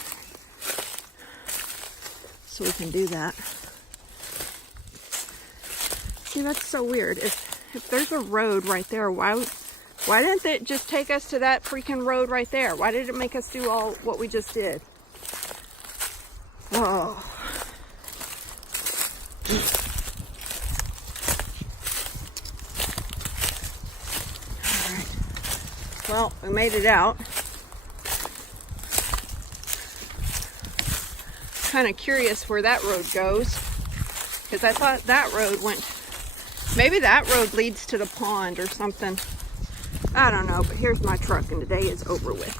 so we can do that. See, that's so weird. If there's a road right there, why didn't it just take us to that freaking road right there? Why did it make us do all what we just did? Oh. Alright. Well, we made it out. Kind of curious where that road goes, because I thought that road went. Maybe that road leads to the pond or something. I don't know, but here's my truck, and today is over with.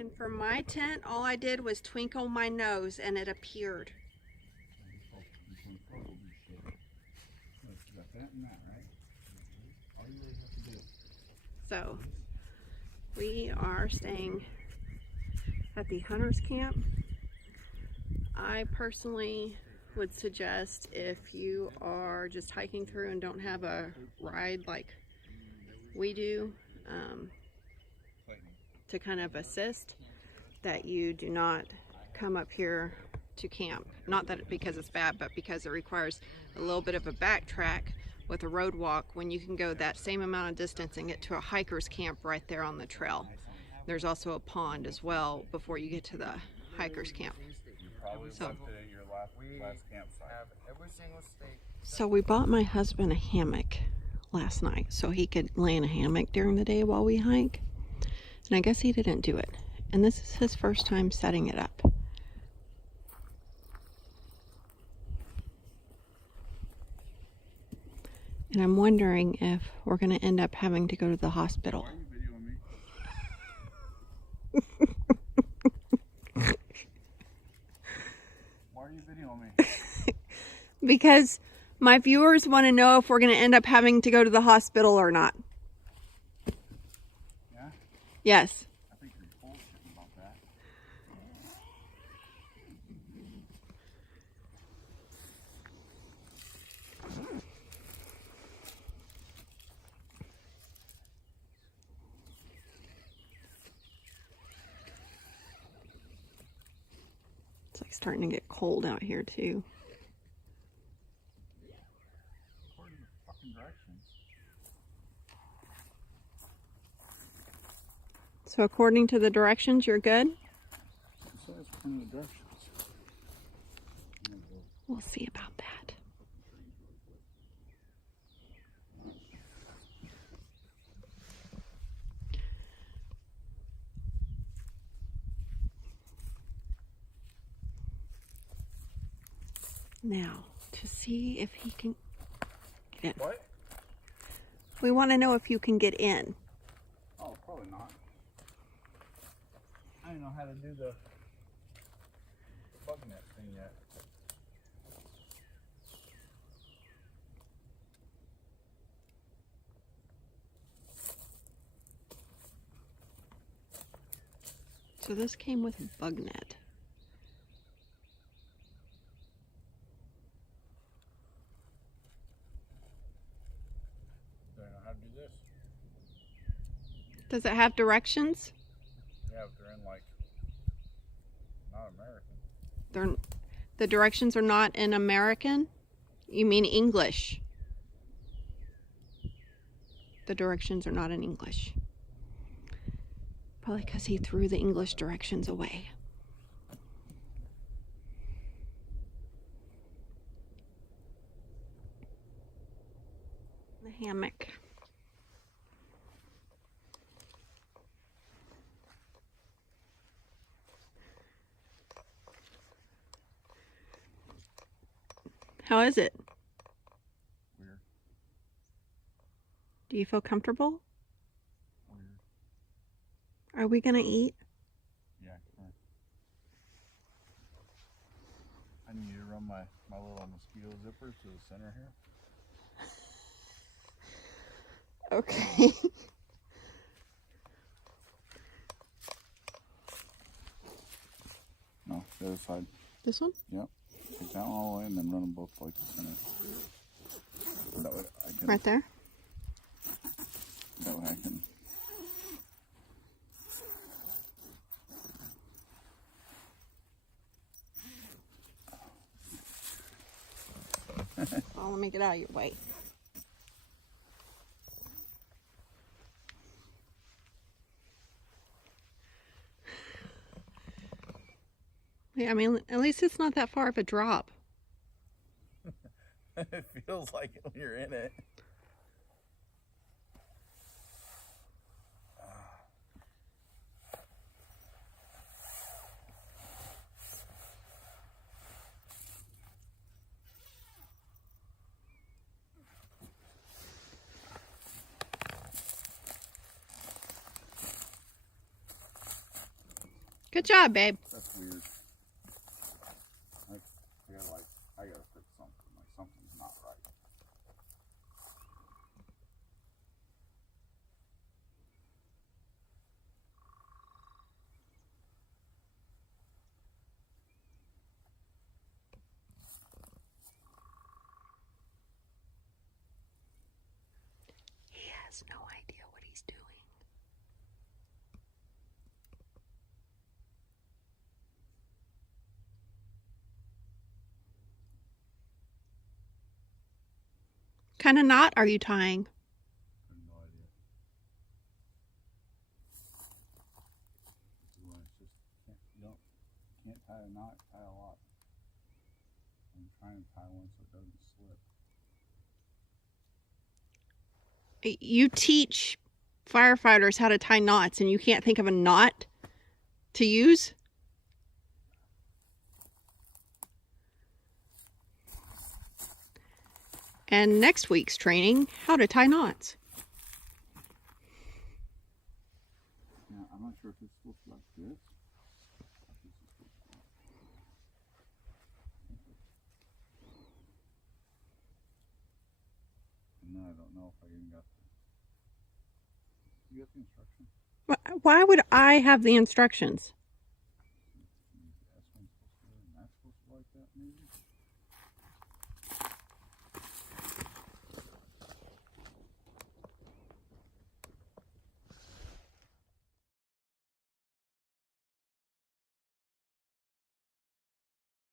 And for my tent, all I did was twinkle my nose and it appeared. So we are staying at the hunter's camp. I personally would suggest, if you are just hiking through and don't have a ride like we do, to kind of assist, that you do not come up here to camp. Not that because it's bad, but because it requires a little bit of a backtrack with a road walk when you can go that same amount of distance and get to a hiker's camp right there on the trail. There's also a pond as well before you get to the hiker's camp. So we bought my husband a hammock last night so he could lay in a hammock during the day while we hike. And I guess he didn't do it. And this is his first time setting it up. And I'm wondering if we're going to end up having to go to the hospital. Why are you videoing me? Why are you videoing me? Because my viewers want to know if we're going to end up having to go to the hospital or not. Yeah? Yes. I think you're bullshitting about that. It's like starting to get cold out here too. According to the fucking directions. So according to the directions, you're good? It says according to the directions. We'll see about that. Now, to see if he can get in. What? We want to know if you can get in. Oh, probably not. I don't know how to do the bug net thing yet. So this came with bug net. Do I know how to do this? Does it have directions? Yeah, but they're in like not American. The directions are not in American? You mean English? The directions are not in English. Probably because he threw the English directions away. The hammock. How is it? Weird. Do you feel comfortable? Weird. Are we gonna eat? Yeah, correct. I need to run my little mosquito zippers to the center here. Okay. No, the other side. This one? Yep. Take that one all the way and then run them both like the center. That way I can. Right there? That way I can. Oh, let me get out of your way. Yeah, I mean, at least it's not that far of a drop. It feels like it when you're in it. Good job, babe. That's weird. I gotta fix something. Like something's not right. He has no idea what he's doing. What kind of knot are you tying? I have no idea. This is when it's just you can't tie a knot, tie a lot. I'm trying to tie one so it doesn't slip. You teach firefighters how to tie knots and you can't think of a knot to use? And next week's training, how to tie knots. Now, I'm not sure if it's supposed to be like this. This is supposed to be. And then I don't know if I even got the... You got the instructions? Why would I have the instructions?